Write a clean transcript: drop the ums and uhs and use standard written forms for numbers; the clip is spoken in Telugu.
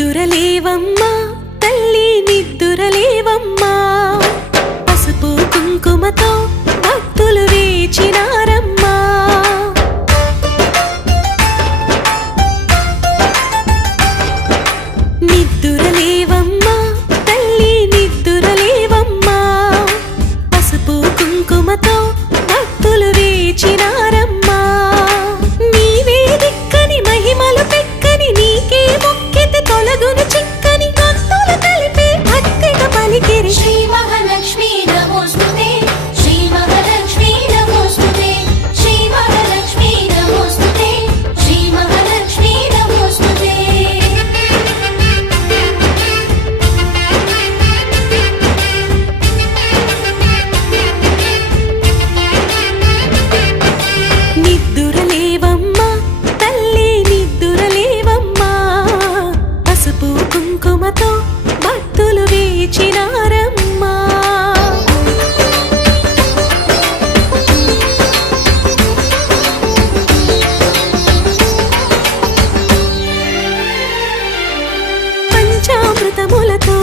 నిద్దురలేవమ్మా తల్లి నిద్దురలేవమ్మా పసుపు కుంకుమతో భక్తులు వేచినారమ్మా నిద్దురలేవమ్మా తల్లి నిద్దురలేవమ్మా పసుపు కుంకుమతో భక్తులు వేచినారమ్మా నీవే దిక్కని మహిమలు పెక్కని నీకే మొక్కితే తొలగును చిక్కని భక్తులు కలిపే భక్తిగా పలికిరి శ్రీ మహాలక్ష్మీ నమోస్తుతే శ్రీ మహాలక్ష్మీ నమోస్తుతే శ్రీ మహాలక్ష్మీ నమోస్తుతే శ్రీ మహాలక్ష్మీ నమోస్తుతే నిద్దురలేవమ్మా తల్లి నిద్దురలేవమ్మా పసుపు కుంకుమతో భక్తులు వేచినారమ్మా పంచామృతములతో